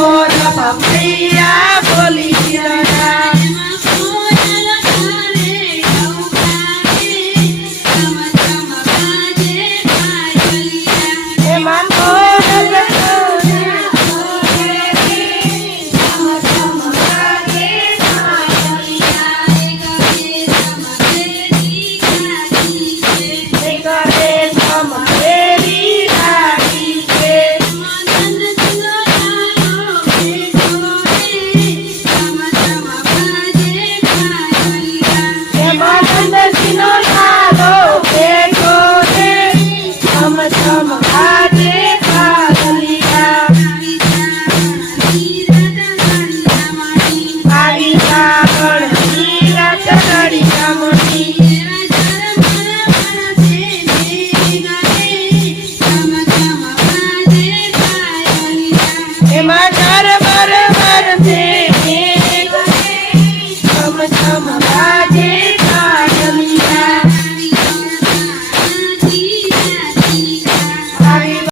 ตัวจะผมเสีย એમાં ચાર બાર બાર છે સમજમ બાજે